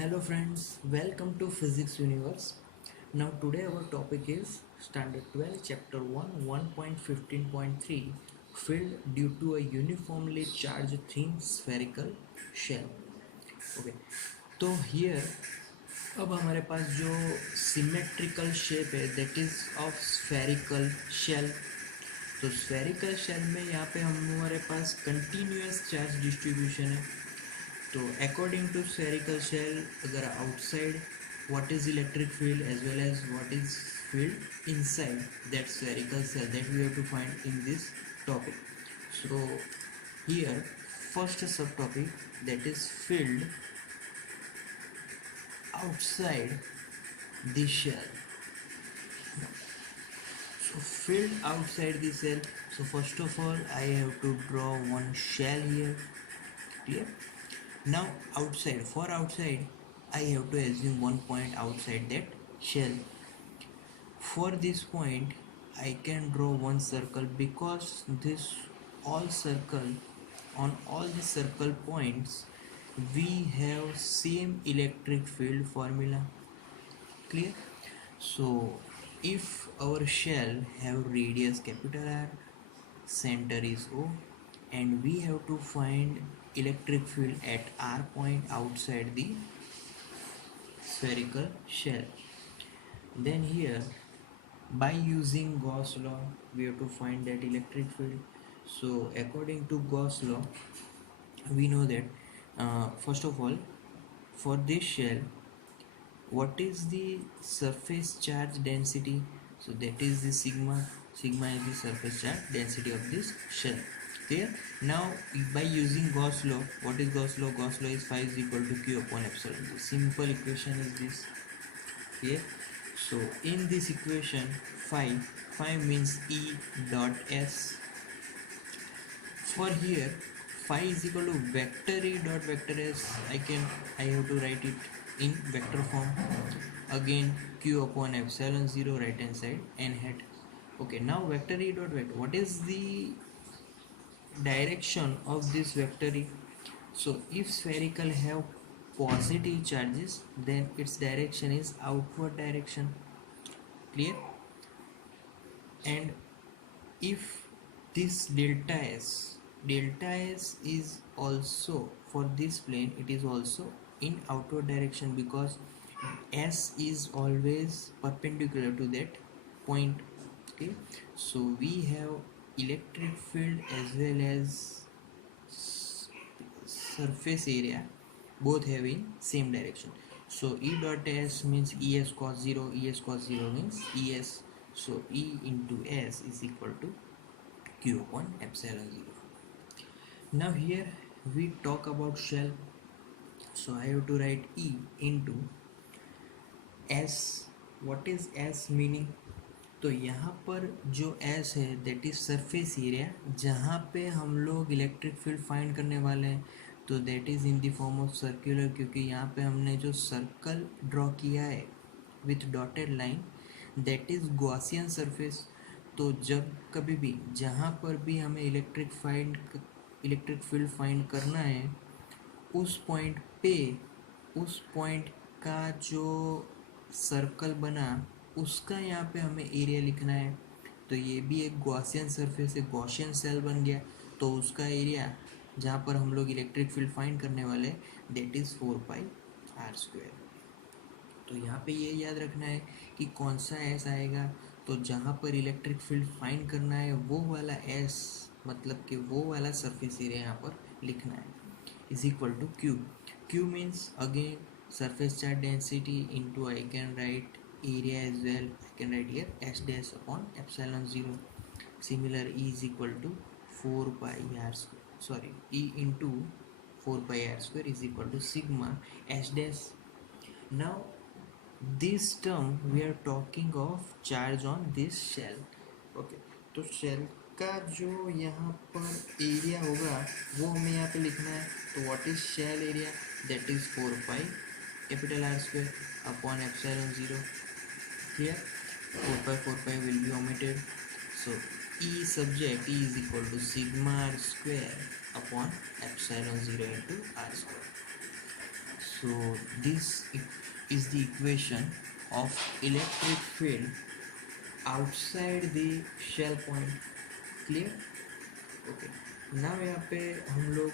Hello friends, welcome to Physics Universe. Now today our topic is Standard 12 Chapter 1 1.15.3 Field due to a uniformly charged thin spherical shell. Okay, तो here अब हमारे पास जो symmetrical shape है that is of spherical shell. तो spherical shell में यहाँ पे हमारे पास कंटिन्यूस चार्ज डिस्ट्रीब्यूशन है. तो अकॉर्डिंग टू स्फेरिकल शेल अगर outside what is electric field as well as what is field inside that spherical cell that we have to find in this topic. So here first subtopic that is field outside the shell. So field outside the cell. So first of all I have to draw one shell here. Clear? Now outside, for outside I have to assume one point outside that shell. For this point I can draw one circle because this all circle, on all the circle points we have same electric field formula. Clear? So if our shell have radius capital R, center is O, and we have to find electric field at R point outside the spherical shell, then here by using Gauss law we have to find that electric field. So according to Gauss law we know that first of all for this shell what is the surface charge density. So that is the sigma. Sigma is the surface charge density of this shell. Clear? Now by using Gauss law, what is Gauss law? Gauss law is phi is equal to q upon epsilon. The simple equation is this. Here, so in this equation phi means E dot S. For here phi is equal to vector E dot vector S. I have to write it in vector form. Again q upon epsilon 0 right hand side n hat. Okay, now vector E dot vector, what is the direction of this vector E? So if spherical have positive charges then its direction is outward direction. Clear? And if this delta s is also for this plane, it is also in outward direction because s is always perpendicular to that point. Okay, so we have electric field as well as surface area both have in same direction. So E dot S means ES cos 0, ES cos 0 means ES. So E into S is equal to Q upon epsilon 0. Now here we talk about shell. So I have to write E into S. What is S meaning? तो यहाँ पर जो S है that is surface area जहाँ पे हम लोग electric field find करने वाले हैं. तो that is in the form of circular क्योंकि यहाँ पे हमने जो सर्कल ड्रॉ किया है with dotted line that is Gaussian surface. तो जब कभी भी जहाँ पर भी हमें इलेक्ट्रिक फील्ड फाइंड करना है उस पॉइंट पे उस पॉइंट का जो सर्कल बना उसका यहाँ पे हमें एरिया लिखना है. तो ये भी एक गॉसियन सरफेस है, गॉसियन सेल बन गया. तो उसका एरिया जहाँ पर हम लोग इलेक्ट्रिक फील्ड फाइंड करने वाले दैट इज़ 4πr². तो यहाँ पे ये याद रखना है कि कौन सा एस आएगा. तो जहाँ पर इलेक्ट्रिक फील्ड फाइंड करना है वो वाला एस मतलब कि वो वाला सरफेस एरिया यहाँ पर लिखना है is equal to Q. Q means again surface charge density into I can write area as well. I can write here S dash upon epsilon 0. Similar E is equal to 4πr square. Sorry, E into 4πr square is equal to sigma S dash. Now this term we are talking of charge on this shell. Okay, तो shell का जो यहाँ पर area होगा वो हमें यहाँ पे लिखना है. तो what is shell area? That is 4π capital R square upon epsilon 0. Here 4π will be omitted. So E subject E is equal to sigma R square upon epsilon 0 into R square. So this is the equation of electric field outside the shell point. Clear? Okay now यहाँ पे हम लोग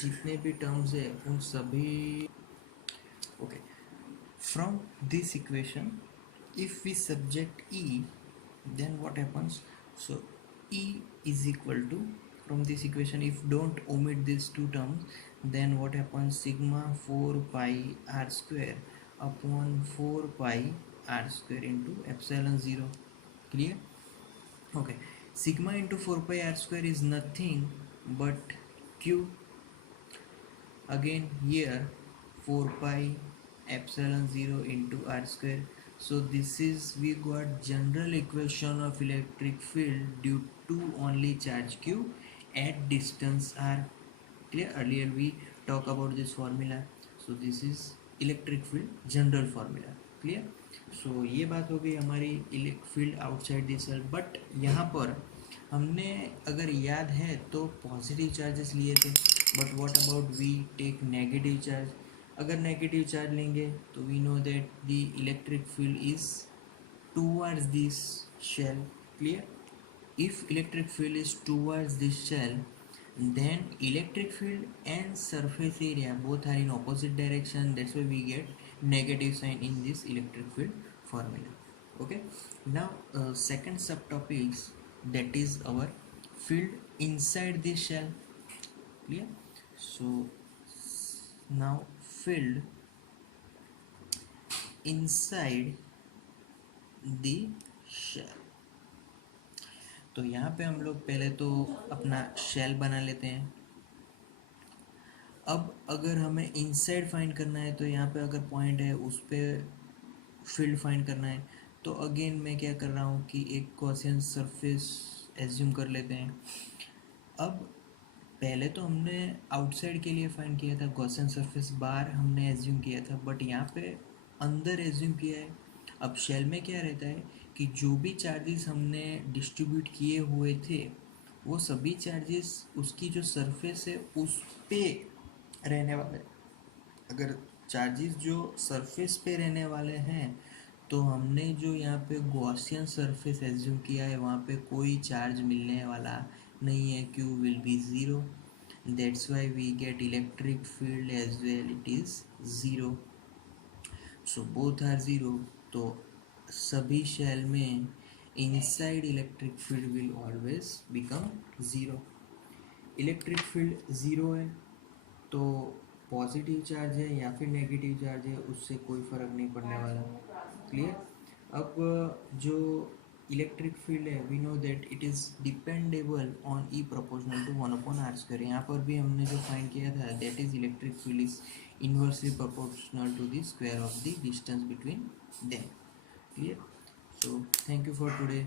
जितने भी terms है उन सभी okay from this equation if we subject E, then what happens? So E is equal to, from this equation, if don't omit these two terms, then what happens? Sigma 4 pi r square upon 4 pi r square into epsilon 0. Clear? Okay. Sigma into 4 pi r square is nothing but Q. Again here 4 pi epsilon 0 into r square. So this is, we got general equation of electric field due to only charge q at distance r. Clear? Earlier we talk about this formula. So this is electric field general formula. Clear? So ये बात हो गई हमारी electric field outside this shell. But यहाँ पर हमने अगर याद है तो पॉजिटिव चार्जेस लिए थे. But what about we take negative charge. अगर नेगेटिव चार्ज लेंगे तो we know that the electric field is towards this shell. Clear? if electric field is towards this shell, then electric field and surface area both are in opposite direction. That's why we get negative sign in this electric field formula. Okay, now second subtopics, that is our field inside this shell. Clear? So now field inside the shell. तो यहाँ पे हम लोग पहले तो अपना shell बना लेते हैं. अब अगर हमें इनसाइड फाइंड करना है तो यहाँ पे अगर पॉइंट है उस पर फील्ड फाइंड करना है. तो अगेन मैं क्या कर रहा हूँ कि एक गॉसियन सरफेस एज्यूम कर लेते हैं. अब पहले तो हमने आउटसाइड के लिए फाइंड किया था, गॉसियन सरफेस बार हमने एज्यूम किया था. बट यहाँ पे अंदर एज्यूम किया है. अब शेल में क्या रहता है कि जो भी चार्जेस हमने डिस्ट्रीब्यूट किए हुए थे वो सभी चार्जेस उसकी जो सरफेस है उस पे रहने वाले. अगर चार्जेस जो सरफेस पे रहने वाले हैं तो हमने जो यहाँ पे गॉसियन सरफेस एज्यूम किया है वहाँ पे कोई चार्ज मिलने वाला नहीं है. Q will be zero. That's why we get electric field as well, it is zero. So both are zero. तो सभी शेल में inside electric field will always become zero. Electric field zero है तो positive charge है या फिर negative charge है उससे कोई फ़र्क नहीं पड़ने वाला. क्लियर? अब जो इलेक्ट्रिक फील्ड है we know that it is dependable on E proportional to 1/r². यहाँ पर भी हमने जो फाइंड किया था that is electric field is inversely proportional to the square of the distance between them. Clear? So thank you for today.